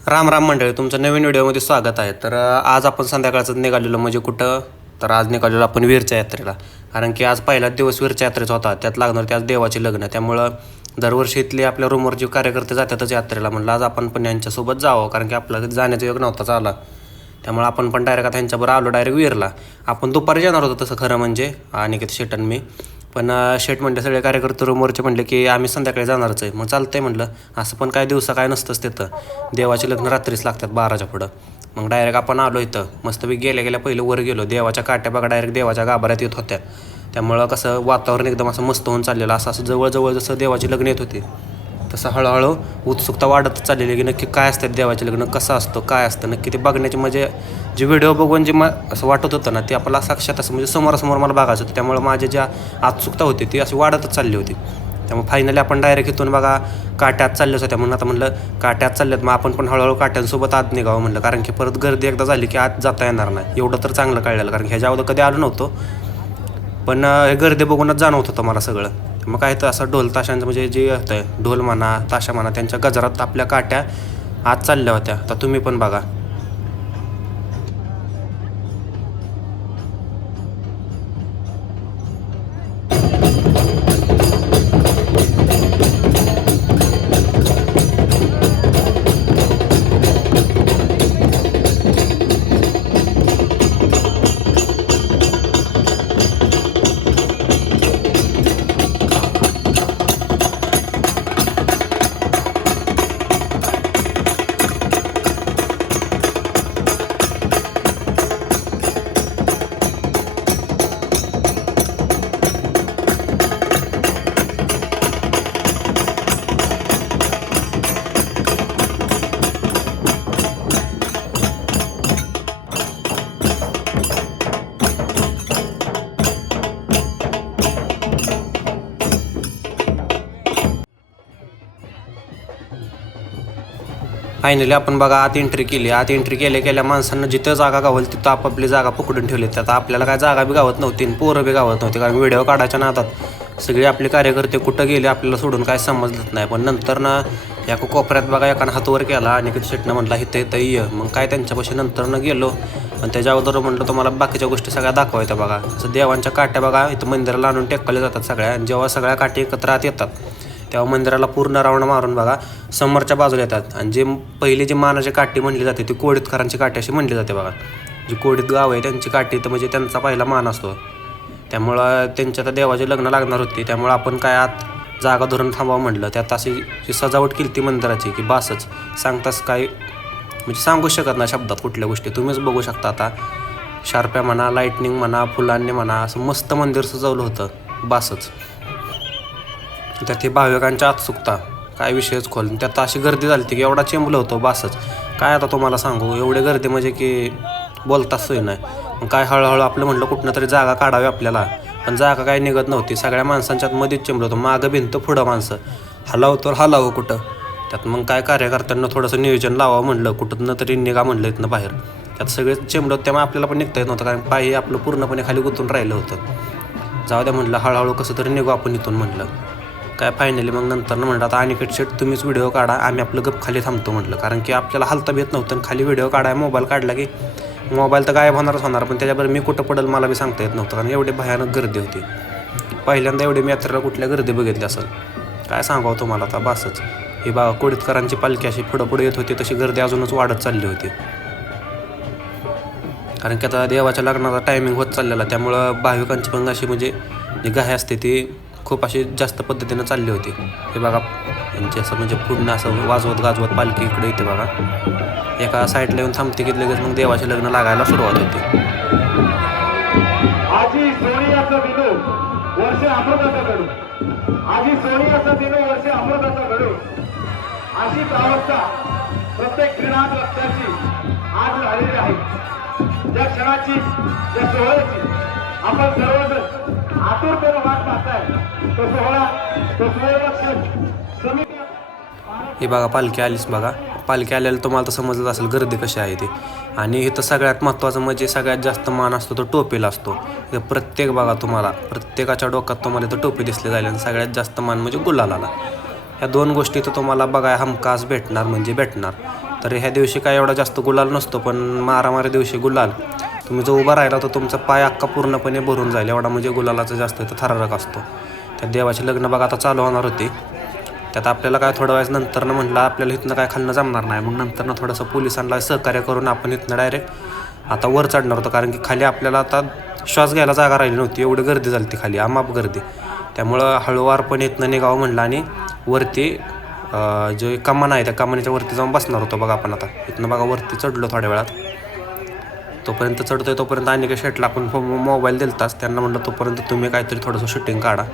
राम राम मंडळी, तुमचं नवीन व्हिडिओमध्ये स्वागत आहे. तर आज आपण संध्याकाळचं निघालेलो म्हणजे कुठं तर आज निघालेलो आपण वीरच्या यात्रेला. कारण की आज पहिलाच दिवस वीरच्या यात्रेचा होता. त्यात लागणार ते आज देवाचे लग्न. त्यामुळं दरवर्षी इथले आपल्या रूमवर जे कार्यकर्ते जातातच यात्रेला, म्हणलं आज आपण पण यांच्यासोबत जावं. कारण की आपला जाण्याचा योग नव्हता झाला. त्यामुळे आपण पण डायरेक्ट आता ह्यांच्याबरोबर आलो डायरेक्ट वीरला. आपण दुपारी जाणार होतो तसं खरं म्हणजे अनिकेत शेट आणि मी. पण शेट म्हणले सगळे कार्यकर्ते रूमवरचे म्हणले की आम्ही संध्याकाळी जाणारच आहे. मग चालतंय म्हणलं. असं पण काय दिवसा काय नसतंच तिथं. देवाचे लग्न रात्रीच लागतात 12च्या पुढं. मग डायरेक्ट आपण आलो इथं. मस्तपैकी गेल्या पहिलं वर गेलो. देवाच्या काट्या बघा डायरेक्ट देवाच्या गाभाऱ्यात येत होत्या. त्यामुळं कसं वातावरण एकदम असं मस्त होऊन चाललेलं. असं जवळजवळ जसं देवाचे लग्न येत होते तसं हळूहळू उत्सुकता वाढतच चाललेली की नक्की काय असतं देवाचे लग्न, कसं असतं, काय असतं नक्की ते बघण्याची म्हणजे जे व्हिडिओ बघून जे असं वाटत होतं ना ते आपल्याला साक्षात असं म्हणजे समोरासमोर मला बघायचं होतं. त्यामुळे माझी ज्या उत्सुकता होती ती अशी वाढतच चालली होती. त्यामुळे फायनली आपण डायरेक्ट इथून बघा काट्यात चालल्याच होत्या. म्हणून आता म्हणलं काट्यात चालल्यात मग आपण पण हळूहळू काट्यांसोबत आत निघावं म्हणलं. कारण की परत गर्दी एकदा झाली की आत जाता येणार नाही. एवढं तर चांगलं कळलेलं, कारण ह्याच्या अगोदर कधी आलो नव्हतो. पण हे गर्दी बघूनच जाणवत होतं मला सगळं. मग काय तर असं ढोल ताशांचं म्हणजे जे होतं ढोल म्हणा ताशा म्हणा त्यांच्या गजरात आपल्या काट्या आत चालल्या होत्या. तर तुम्ही पण बघा. फायनली आपण बघा आत एंट्री केली. आत एंट्री केल्या माणसांना जिथं जागा गावल तिथं आपापली जागा पकडून ठेवली. त्यात आपल्याला काय जागा बी गावत नव्हती आणि पोरं बी गावत नव्हती. कारण व्हिडिओ काढायच्या नादात सगळे आपले कार्यकर्ते कुठं गेले आपल्याला सोडून काय समजलंच नाही. पण नंतर ना या कोपऱ्यात बघा एकानं हातवर केला आणि शेटनं म्हटलं इथं ये. मग काय त्यांच्यापाशी नंतरनं गेलो आणि त्याच्या अगोदर म्हटलं तुम्हाला बाकीच्या गोष्टी सगळ्या दाखवायच्या बघा. असं देवांच्या काट्या बघा इथं मंदिराला आणून टेकवल्या जातात सगळ्या. आणि जेव्हा सगळ्या काठी एकत्र आत येतात तेव्हा मंदिराला पूर्ण राऊंड मारून बघा समोरच्या बाजूला येतात. आणि जे पहिली जी मानाची काठी म्हणली जाते ती कोडीतकरांची काठी अशी म्हणली जाते बघा. जी कोडीत गाव आहे त्यांची काठी तर म्हणजे त्यांचा पहिला मान असतो. त्यामुळं त्यांच्या तर देवाचे लग्न लागणार होती. त्यामुळं आपण काय आत जागा धरून थांबावं म्हटलं. त्यात अशी जी सजावट केली ती मंदिराची की बासच सांगताच काय म्हणजे सांगू शकत नाही शब्दात कुठल्या गोष्टी. तुम्हीच बघू शकता आता. शार्प्या म्हणा, लाईटनिंग म्हणा, फुलांनी म्हणा, असं मस्त मंदिर सजवलं होतं बासच. त्यात हे भाविकांच्या उत्सुकता काय विषयच खोल. त्यात अशी गर्दी झाली की एवढा चेंबलं होतं बासच. काय आता तुम्हाला सांगू एवढी गर्दी म्हणजे की बोलताच सोय नाही. मग काय हळूहळू आपलं म्हटलं कुठनं तरी जागा काढावी आपल्याला. पण जागा काय निघत नव्हती. सगळ्या माणसांच्यात मध्येच चेंबलं होतं. मागं भिंत पुढं माणसं हलावं तर हलावं कुठं. त्यात मग काय कार्यकर्त्यांना थोडंसं नियोजन लावावं म्हटलं. कुठं तरी निघा म्हटलं इथनं बाहेर. त्यात सगळे चेंबलं होतं. त्यामुळे आपल्याला पण निघता येत नव्हतं. कारण पाय आपलं पूर्णपणे खाली गुंतून राहिलं होतं. जाऊ द्या म्हटलं हळूहळू कसं तरी निघू आपण इथून म्हटलं. काय फायनली मग नंतर म्हटलं आता अनिकेत शेट तुम्हीच व्हिडिओ काढा, आम्ही आपलं गप खाली थांबतो म्हटलं. कारण की आपल्याला हालता येत नव्हतं आणि खाली व्हिडिओ काढाय मोबाईल काढला की मोबाईल तर गायब होणारच होणार. पण त्याच्याबरोबर मी कुठं पडेल मला बी सांगता येत नव्हतं. कारण एवढी भयानक गर्दी होती. पहिल्यांदा एवढी मी यात्रेला कुठल्या गर्दी बघितली असेल काय सांगावं तुम्हाला आता बासच. ही बा कोडीतकरांची पालखी अशी पुढं येत होती तशी गर्दी अजूनच वाढत चालली होती. कारण की आता देवाच्या लग्नाचा टायमिंग होत चाललेला. त्यामुळं भाविकांची पण अशी म्हणजे जी गाय असते ती खूप अशी जास्त पद्धतीनं चालली होती. हे बघा यांची असं म्हणजे पूर्ण असं वाजवत गाजवत पालखी इकडे येते बघा. एका साईडला येऊन थांबते की लगेच मग देवाचे लग्न लागायला सुरुवात होते. आजी सोनियाचा दिनो वर्ष अमृताचा घडू. आजी सोनियाचा दिनो वर्ष अमृताचा घडू. अशीच अवस्था प्रत्येक क्षणात रक्ताची आज झालेली आहे. त्या क्षणाची त्या सोहळ्याची आपण सर्वजण आतुरतेने वाट पाहताय. तो सोहळा तो समिती. हे बघा पालखी आलीच बघा. पालखी आलेलं तुम्हाला तर समजलं असेल गर्दी कशी आहे ती. आणि इथं सगळ्यात महत्त्वाचं म्हणजे सगळ्यात जास्त मान असतो तो टोपीला असतो. इथं प्रत्येक बघा तुम्हाला प्रत्येकाच्या डोक्यात तुम्हाला इथं टोपी दिसली जाईल. आणि सगळ्यात जास्त मान म्हणजे गुलालाला. ह्या दोन गोष्टी तर तुम्हाला बघाय हमखास भेटणार म्हणजे भेटणार. तर ह्या दिवशी काय एवढा जास्त गुलाल नसतो, पण मारामारी दिवशी गुलाल तुम्ही जो उभा राहिला तर तुमचा पाय अख्खा पूर्णपणे भरून जाईल, एवढा म्हणजे गुलालाचा जास्त इथं थरारक असतो. त्या देवाची लग्न बघा आता चालू होणार होती, त्यात आपल्याला काय थोड्या वेळेस नंतरनं म्हटलं आपल्याला इथनं काय खाल्लं जमणार नाही, मग नंतरनं थोडंसं पोलिसांना सहकार्य करून आपण इथनं डायरेक्ट आता वर चढणार होतो, कारण की खाली आपल्याला आता श्वास घ्यायला जागा राहिली नव्हती, एवढी गर्दी झाली ती खाली, अमाप गर्दी. त्यामुळं हळूवारपणे इथनं निघावं म्हणलं आणि वरती जो कमान आहे त्या कमानीच्या वरती जाऊन बसणार होतो बघा आपण. आता इथनं बघा वरती चढलो थोड्या वेळात, तोपर्यंत चढतोय तोपर्यंत अनेक शेटला आपण मोबाईल दिलताच, त्यांना म्हटलं तोपर्यंत तुम्ही काहीतरी थोडंसं शूटिंग काढा.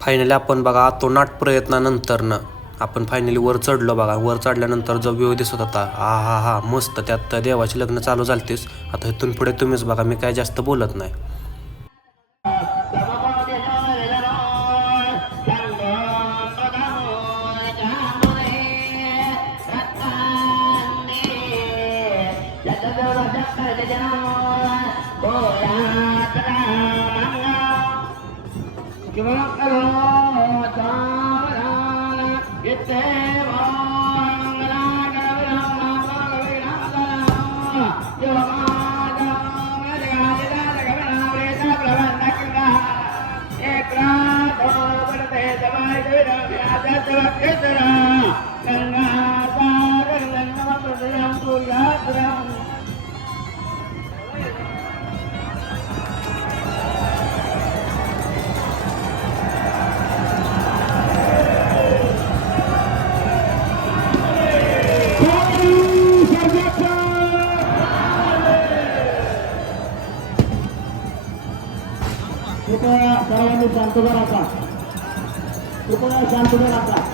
फायनली आपण बघा अतोनाट प्रयत्नानंतरनं आपण फायनली वर चढलो बघा. वर चढल्यानंतर जो व्ह्यू दिसत होता, हा मस्त. त्यात देवाची लग्न चालू झालतीस. आता इथून पुढे तुम्हीच बघा, मी काय जास्त बोलत नाही. शांतता राखा. कृपया शांतता राखा.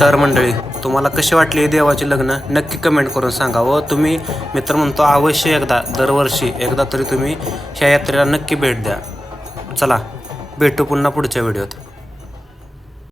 तर मंडळी, तुम्हाला कशी वाटली देवाची लग्न नक्की कमेंट करून सांगा. व तुम्ही मित्र म्हणतो अवश्य एकदा दरवर्षी एकदा तरी तुम्ही ह्या यात्रेला नक्की भेट द्या. चला भेटू पुन्हा पुढच्या व्हिडिओत.